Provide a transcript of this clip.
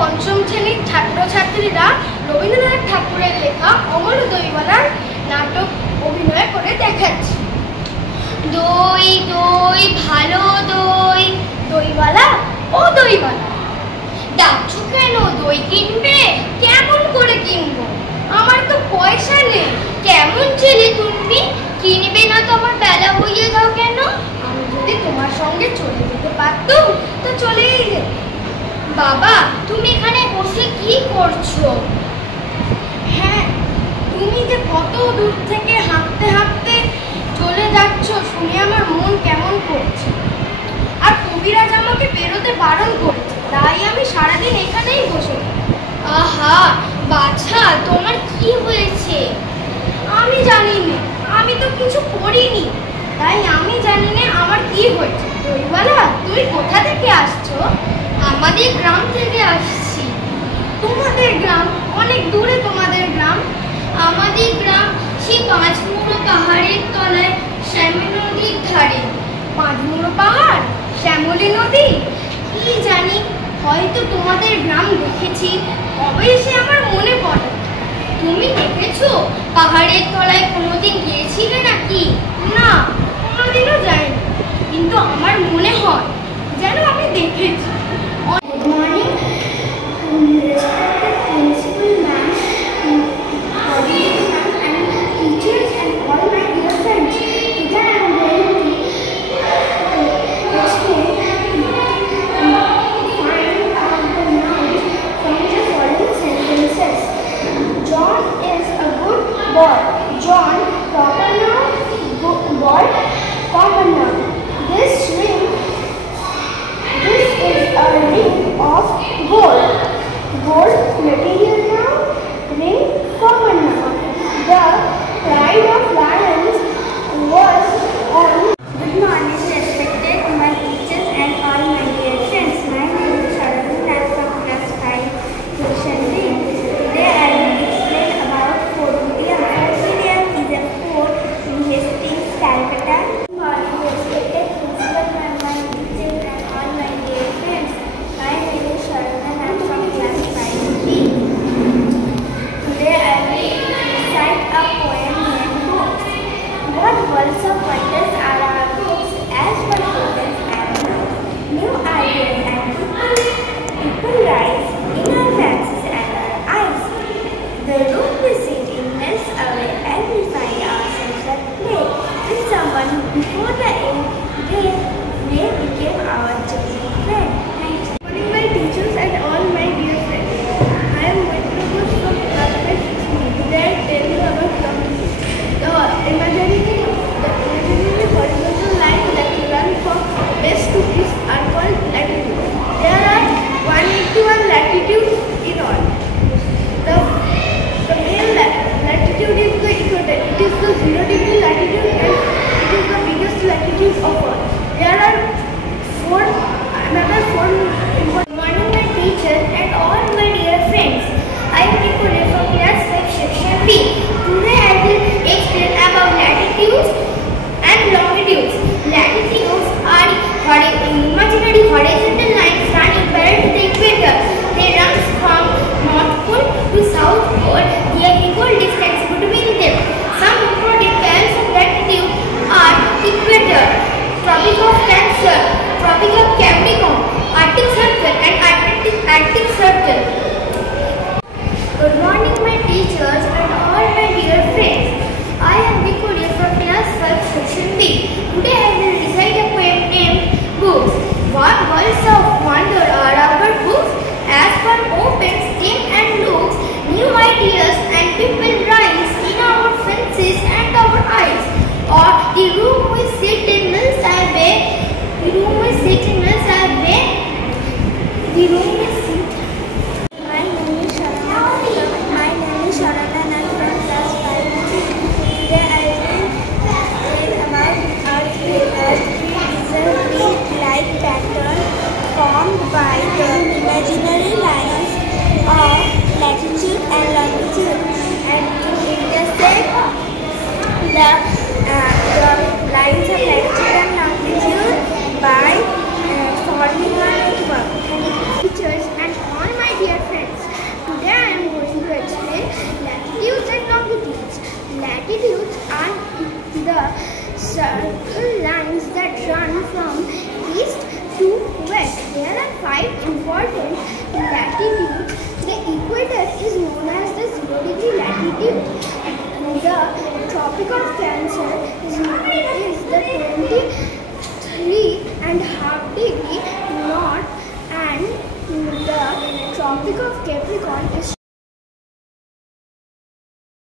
পঞ্চম শ্রেণীর ছাত্রছাত্রীরা রবীন্দ্রনাথ ঠাকুরের লেখা অমর দইওয়ালার নাটক অভিনয় করে দেখাচ্ছি। দই দই ভালো দই, দইওয়ালা ও দইওয়ালা ডাকছো কেন? দই কিনবে? কেমন করে কিনবো? আমার তো পয়সা নেই। কেমন ছেলে তুমি, কিনবে না তো আমার বেলা হইয়ে দাও কেন? আমি যদি তোমার সঙ্গে চলে যেতে পারতুম তো চলেই যেত। বাবা, তুমি এখানে বসে কি করছো? হ্যাঁ, তুমি যে কত দূর থেকে হাঁটতে হাঁটতে চলে যাচ্ছ শুনে আমার মন কেমন করছে। আর কবিরাজ আমাকে বেরোতে বারণ করেছে, তাই আমি সারাদিন এখানেই বসে। আহা বাছা, তোমার কি হয়েছে? আমি জানি না, আমি তো কিছু করিনি, তাই আমি জানি না আমার কি হয়েছে। দইওয়ালা, তুমি কোথা থেকে আসছো? আমাদের গ্রাম থেকে আসছি। তোমাদের গ্রাম? অনেক দূরে তোমাদের গ্রাম। আমাদের গ্রাম সেই পাঁচমুড়ো পাহাড়ের তলায় শ্যামলী নদীর ধারে। পাঁচমুড়ো পাহাড়, শ্যামলী নদী, কি জানি, হয়তো তোমাদের গ্রাম দেখেছি, কবে সে আমার মনে পড়ে। তুমি দেখেছো? পাহাড়ের তলায় কোনোদিন গিয়েছিলে নাকি? না, কোনোদিনও যাইনি, কিন্তু আমার মনে হয় যেন আমি দেখেছি। Good morning, respected principal ma'am, and teachers and all my dear friends. Today I am going to explain find out the nouns from the following sentences. John is a good boy. John, proper noun, boy, common noun. This is a ring of gold. Gold, material noun, ring, common noun. The pride of lions was on. Good morning, respected my teachers and all my dear friends. My name is Sharadana from class 5, section D. Today I will explain about Fort William. Fort William is a fort in Hastings, Calcutta. Good morning, respected principal and my teachers and all my dear friends. My name is Sharadana from class 5B. Today I will recite a poem named Books. What worlds of wonders are our books, as one opens and knows. New ideas and people rise in our fancies and our eyes. The room we sit in melts away and we find ourselves at play with someone who before the end they became our chosen friend. Thank you. Good morning, my teachers and all my dear friends. I am Vaidyanathan from class 5. Today I tell you about geometry. The imaginary horizontal lines that run from west to east are called latitude. There are 181 latitudes in all. The main latitude is the equator. It is the 0-degree latitude and it is the biggest latitude of all. There are another four important. Good morning, my teacher and all my dear friends. I am Nikole from class 5, section B. Today I will explain about latitudes and longitudes. Latitudes are imaginary horizontal lines running parallel to the equator. They run from North Pole to South Pole. There is equal distance between them. Some important points of latitude are equator, Tropic of Cancer, Tropic of Capricorn, Arctic Circle and Arctic Circle. Good morning, my teachers and all my dear friends. I am Nikole from class 5, section B. Today I will recite a poem named Books. What worlds of wonder are our books? As one opens them and looks, new ideas and people rise in our fancies and our eyes. Or the room we sit in melts away. The room we sit in melts away. The room we sit. My name is Sharadana from class 5. Today I will explain about Earth. Earth is a wheel-like pattern formed by the imaginary lines of latitude and longitude, and to intersect the lines of latitude and longitude by forming a network. Teachers and all my dear latitudes are the circle lines that run from east to west. There are 5 important latitudes. The equator is known as the 0-degree latitude. The Tropic of Cancer is the 23.5 degree north, and the Tropic of Capricorn is